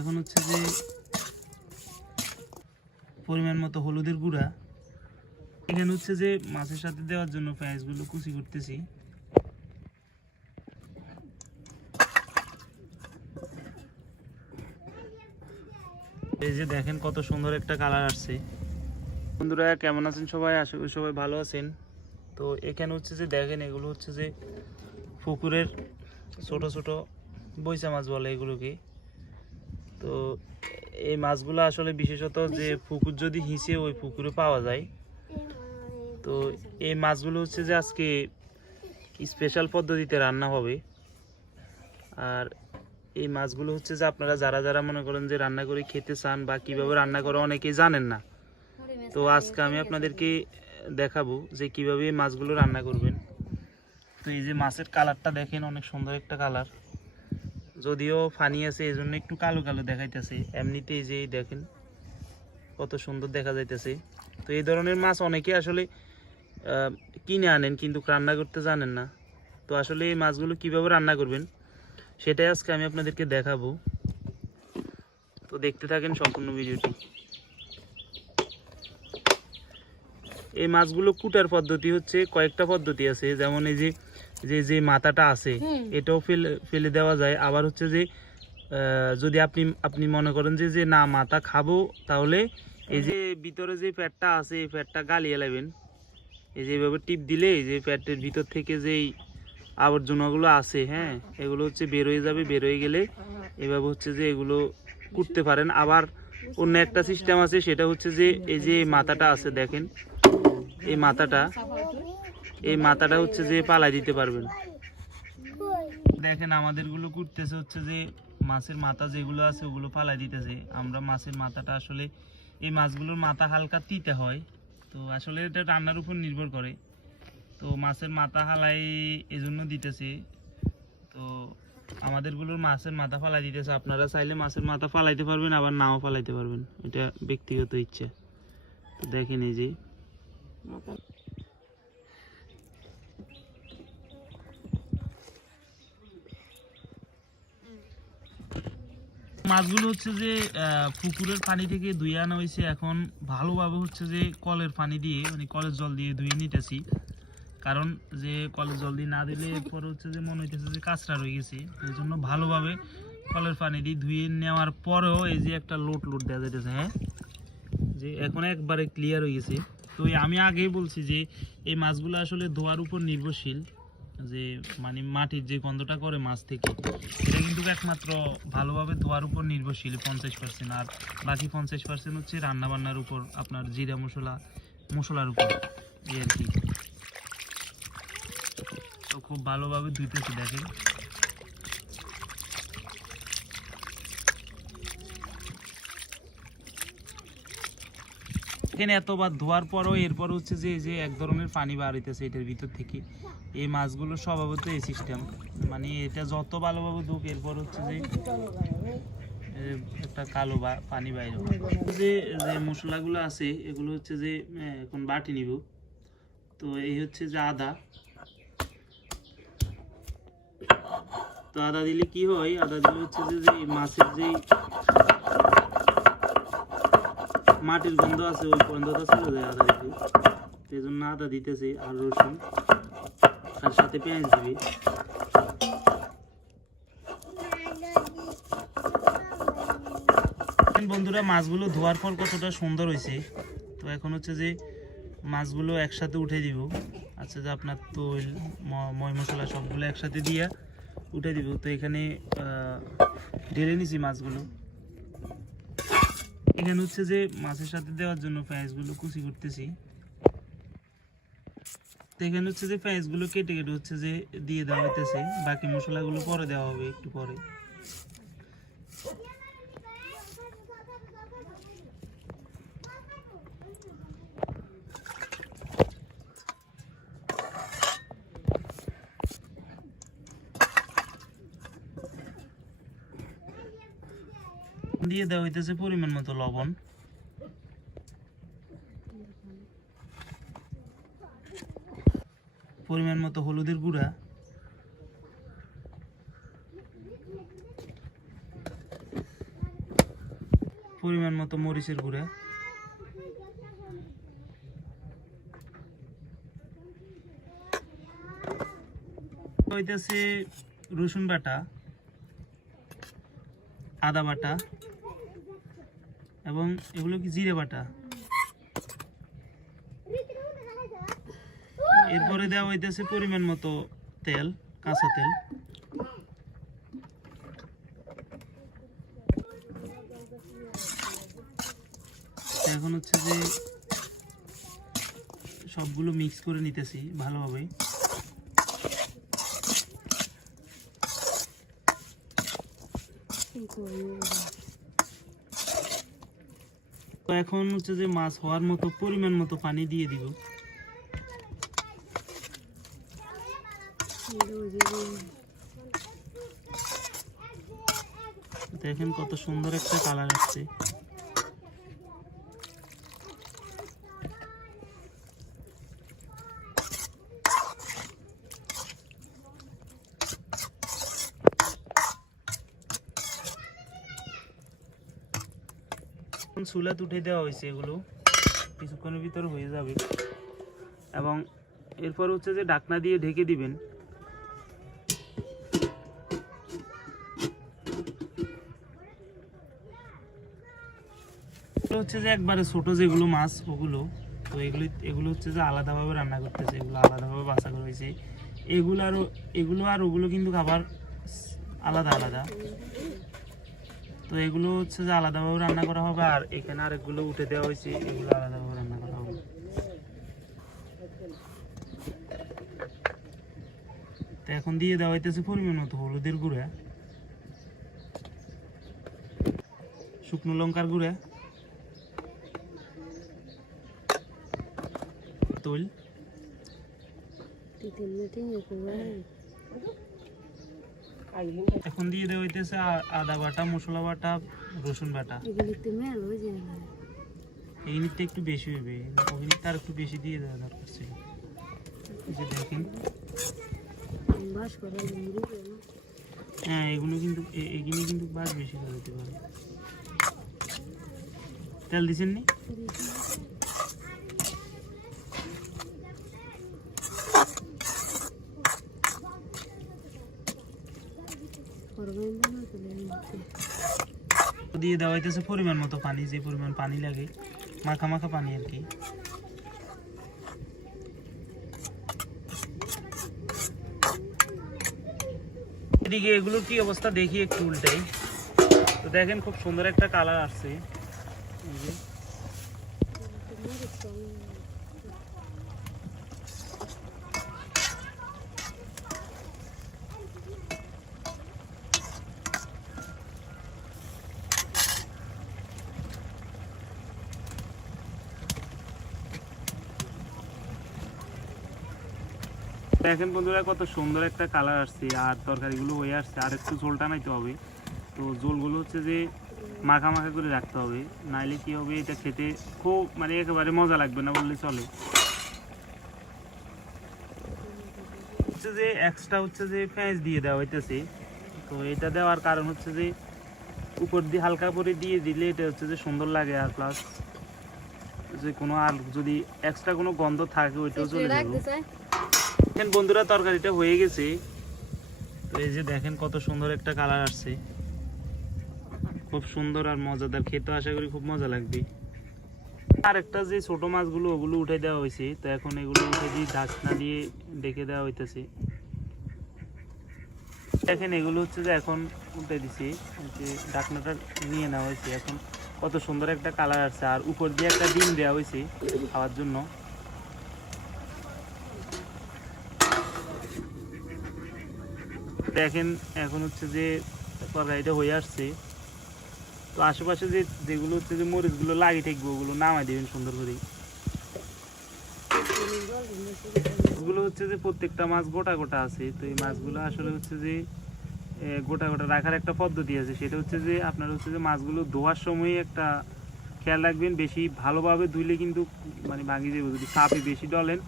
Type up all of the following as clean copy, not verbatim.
এখন হচ্ছে যে পরিমাণ মতো হলুদের গুঁড়া, এখানে হচ্ছে যে মাছের সাথে দেওয়ার জন্য পেঁয়াজগুলো কুচি করতেছি। এই যে দেখেন কত সুন্দর একটা কালার আসছে। বন্ধুরা কেমন আছেন সবাই? আশা করি সবাই ভালো আছেন। তো এখানে হচ্ছে যে দেখেন এগুলো হচ্ছে যে পুকুরের ছোট ছোট বৈশা মাছ বলে এগুলোকে। তো এই মাছগুলো আসলে বিশেষত যে পুকুর যদি হিসে ওই পুকুরে পাওয়া যায়। তো এই মাছগুলো হচ্ছে যে আজকে স্পেশাল পদ্ধতিতে রান্না হবে। আর এই মাছগুলো হচ্ছে যে আপনারা যারা যারা মনে করেন যে রান্না করে খেতে চান বা কিভাবে রান্না করে অনেকেই জানেন না। তো আজকে আমি আপনাদেরকে দেখাবো যে কিভাবে এই মাছগুলো রান্না করবেন। তো এই যে মাছের কালারটা দেখেন, অনেক সুন্দর একটা কালার, যদিও ফানি আছে এই জন্য একটু কালো কালো দেখাইতেছে। এমনিতে এই যে দেখেন কত সুন্দর দেখা যাইতেছে। তো এই ধরনের মাছ অনেকে আসলে কিনে আনেন কিন্তু রান্না করতে জানেন না। তো আসলে এই মাছগুলো কিভাবে রান্না করবেন সেটাই আজকে আমি আপনাদেরকে দেখাবো। তো দেখতে থাকেন সম্পূর্ণ ভিডিওটি। এই মাছগুলো কুটার পদ্ধতি হচ্ছে কয়েকটা পদ্ধতি আছে, যেমন এই যে যে যে মাথাটা আছে এটাও ফেলে দেওয়া যায়। আবার হচ্ছে যে যদি আপনি মনে করেন যে যে না মাথা খাবো, তাহলে এই যে ভিতরে যে ফ্যাটটা আছে এই ফ্যাটটা গালিয়ে নেবেন। এই যে এইভাবে টিপ দিলে এই যে ফ্যাটের ভিতর থেকে যেই আবর্জনাগুলো আছে, হ্যাঁ, এগুলো হচ্ছে বের হয়ে যাবে। বের হয়ে গেলে এভাবে হচ্ছে যে এগুলো কুটতে পারেন। আবার অন্য একটা সিস্টেম আছে, সেটা হচ্ছে যে এই যে মাথাটা আছে দেখেন, এই মাথাটা হচ্ছে যে পালাই দিতে পারবেন। দেখেন আমাদেরগুলো কুটতেছে হচ্ছে যে মাছের মাথা যেগুলো আছে ওগুলো পালাই দিতেছে। আমরা মাছের মাথাটা আসলে এই মাছগুলোর মাথা হালকা তিতে হয়, তো আসলে এটা রান্নার উপর নির্ভর করে। তো মাছের মাথা হালাই এজন্য দিতেছে। তো আমাদেরগুলোর মাছের মাথা ফালাই দিতেছে। আপনারা চাইলে মাছের মাথা ফালাইতে পারবেন, আবার নাও ফালাইতে পারবেন, এটা ব্যক্তিগত ইচ্ছে। তো দেখেন এই যে মাছগুলো হচ্ছে যে পুকুরের পানি থেকে ধুয়ে আনা হয়েছে। এখন ভালোভাবে হচ্ছে যে কলের পানি দিয়ে, মানে কলের জল দিয়ে ধুয়ে নিতেছি। কারণ যে কলের জল দিয়ে না দিলে এরপর হচ্ছে যে মনে হইতেছে যে কাঁচরা রয়ে গেছে। এই জন্য ভালোভাবে কলের পানি দিয়ে ধুয়ে নেওয়ার পরেও এই যে একটা লোট দেওয়া যাইতেছে, হ্যাঁ, যে এখন একবারে ক্লিয়ার হয়ে গেছে। তো আমি আগেই বলছি যে এই মাছগুলো আসলে ধোয়ার উপর নির্ভরশীল। যে মানে মাটির যে গন্ধটা করে মাছ থেকে, এটা কিন্তু একমাত্র ভালোভাবে ধোয়ার উপর নির্ভরশীল 50%। আর বাকি 50% হচ্ছে রান্নাবান্নার উপর, আপনার জিরা মশলার উপর, এই আর কি। তো খুব ভালোভাবে ধুইতেছি দেখেন। এখানে এতবার ধোয়ার পরও এরপর হচ্ছে যে এই যে এক ধরনের পানি বার হইতেছে এটার ভিতর থেকে। এই মাছগুলো স্বভাবত এই সিস্টেম, মানে এটা যত ভালোভাবে ধুক এরপর হচ্ছে যে একটা কালো পানি বাইরে। যে যে মশলাগুলো আছে এগুলো হচ্ছে যে এখন বাটি নিব। তো এই হচ্ছে যে আদা। তো আদা দিলে কি হয়, আদা দিলে হচ্ছে যে মাছের যেই মাটির গন্ধ আছে ওই গন্ধটা চলে যায় আদা দিতে। এই জন্য আদা দিতেছে, আর রসুন, আর সাথে পেঁয়াজ দিবি। বন্ধুরা মাছগুলো ধোয়ার পর কতটা সুন্দর হয়েছে। তো এখন হচ্ছে যে মাছগুলো একসাথে উঠে দিব। আচ্ছা, যে আপনার তৈল ময় মশলা সবগুলো একসাথে দিয়ে উঠে দিব। তো এখানে ঢেলে নিছি মাছগুলো। এখানে হচ্ছে যে মাছের সাথে দেওয়ার জন্য পেঁয়াজগুলো কুচি করতেছি। তো এখানে হচ্ছে যে পেঁয়াজগুলো কেটে কেটে হচ্ছে যে দিয়ে দেওয়া হইতেছে। বাকি মশলাগুলো পরে দেওয়া হবে একটু পরে। দিয়ে দেওয়া হইতেছে পরিমাণ মতো লবণ, পরিমাণ মতো হলুদের গুঁড়া, পরিমাণ মতো মরিচের গুঁড়া, হইতেছে রসুন বাটা, আদা বাটা এবং এগুলো কি জিরে বাটা। এরপরে দেওয়া হইতেছে পরিমাণ মতো তেল, কাঁচা তেল। এখন হচ্ছে যে সবগুলো মিক্স করে নিতেছি ভালোভাবে। তো এখন হচ্ছে যে মাছ হওয়ার মতো পরিমাণ মতো পানি দিয়ে দিব। দেখেন কত সুন্দর একটা কালার আসছে। চুলা উঠে দেওয়া হয়েছে, এগুলো কিছুক্ষণের ভিতর হয়ে যাবে এবং এরপর হচ্ছে যে ঢাকনা দিয়ে ঢেকে দিবেন। হচ্ছে যে একবারে ছোট যেগুলো মাছ ওগুলো, তো এগুলো হচ্ছে যে আলাদাভাবে রান্না করতেছে, এগুলো আলাদাভাবে বাছা করা হয়েছে। এগুলো আর ওগুলো কিন্তু খাবার আলাদা আলাদা, তো এগুলো হচ্ছে যে আলাদাভাবে রান্না করা হবে। আর এখানে আরেকগুলো উঠে দেওয়া হয়েছে, এগুলো আলাদাভাবে রান্না করা হবে। তো এখন দিয়ে দেওয়া হইতেছে পরিমাণ মতো হলুদের গুঁড়া, শুকনো লঙ্কার গুঁড়া, তেল, এখন দিয়ে দেওয়া হইতেছে আদা বাটা, মশলা বাটা, রসুন বাটা। এগুলিতে একটু বেশি হইবে, ওগুলিতে আর একটু বেশি দিয়ে দেওয়া দরকার ছিল। দেখেন হ্যাঁ, এগুলো কিন্তু বাস বেশি করে দিতে পারে। তেল দিচ্ছেন নি? দিয়ে দেওয়া হইতেছে পরিমাণ মতো পানি, যে পরিমাণ পানি লাগে, মাখা মাখা পানি আর কি। এদিকে এগুলোর কি অবস্থা দেখি একটু উল্টাই। তো দেখেন খুব সুন্দর একটা কালার আসছে। দেখেন বন্ধুরা কত সুন্দর একটা কালার আসছে, আর তরকারিগুলো হয়ে আসছে। আর একটু ঝোলটা নাইতে হবে, তো ঝোলগুলো হচ্ছে যে মাখা মাখা করে রাখতে হবে, নাইলে কি হবে এটা খেতে খুব মানে একেবারে মজা লাগবে না বললে চলে। হচ্ছে যে এক্সট্রা হচ্ছে যে পেঁয়াজ দিয়ে দেওয়া হইতেছে, তো এটা দেওয়ার কারণ হচ্ছে যে উপর দিয়ে হালকা করে দিয়ে দিলে এটা হচ্ছে যে সুন্দর লাগে, আর প্লাস যে কোনো আর যদি এক্সট্রা কোনো গন্ধ থাকে ওইটাও চলে যাবে। দেখেন বন্ধুরা তরকারিটা হয়ে গেছে, তো এই যে দেখেন কত সুন্দর একটা কালার আসছে, খুব সুন্দর আর মজাদার, খেতে আশা করি খুব মজা লাগবে। আর একটা যে ছোট মাছগুলো ওগুলো উঠে দেওয়া হয়েছে, তো এখন এগুলো উঠে দিয়ে ঢাকনা দিয়ে ডেকে দেওয়া হইতেছে। দেখেন এগুলো হচ্ছে যে এখন উঠে দিছি, যে ঢাকনাটা নিয়ে নেওয়া হয়েছে। এখন কত সুন্দর একটা কালার আসছে, আর উপর দিয়ে একটা ডিম দেওয়া হয়েছে খাওয়ার জন্য। দেখেন এখন হচ্ছে যে তরকারিটা হয়ে আসছে, তো আশেপাশে যেগুলো হচ্ছে যে মরিচগুলো লাগিয়ে থাকবে ওগুলো নামাই দেবেন সুন্দর করে। ওগুলো হচ্ছে যে প্রত্যেকটা মাছ গোটা গোটা আছে, তো এই মাছগুলো আসলে হচ্ছে যে গোটা গোটা রাখার একটা পদ্ধতি আছে, সেটা হচ্ছে যে আপনার হচ্ছে যে মাছগুলো ধোয়ার সময় একটা খেয়াল রাখবেন, বেশি ভালোভাবে ধুইলে কিন্তু মানে ভাঙিয়ে যাবে। যদি চাপে বেশি ডলেন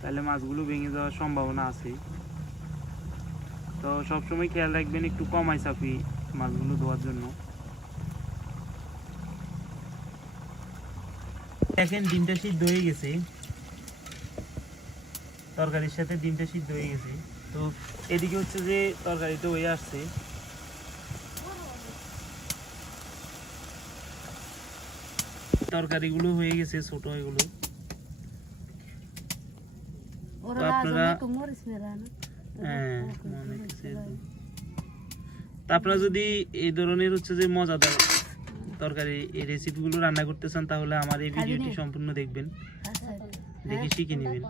তাহলে মাছগুলো ভেঙে যাওয়ার সম্ভাবনা আছে, তো সবসময় খেয়াল রাখবেন একটু কমাই চাপি মাছগুলো ধোয়ার জন্য। দেখেন ডিমটা সিদ্ধ হয়ে গেছে, তরকারির সাথে ডিমটা সিদ্ধ হয়ে গেছে। তো এদিকে হচ্ছে যে তরকারিটা হয়ে আসছে, তরকারিগুলো হয়ে গেছে ছোট এগুলো। তো আপনারা হ্যাঁ মনে কিছু এরকম। তো আপনারা যদি এই ধরনের হচ্ছে যে মজাদার তরকারি এই রেসিপিগুলো রান্না করতে চান তাহলে আমার এই ভিডিওটি সম্পূর্ণ দেখবেন, দেখে শিখে নেবেন।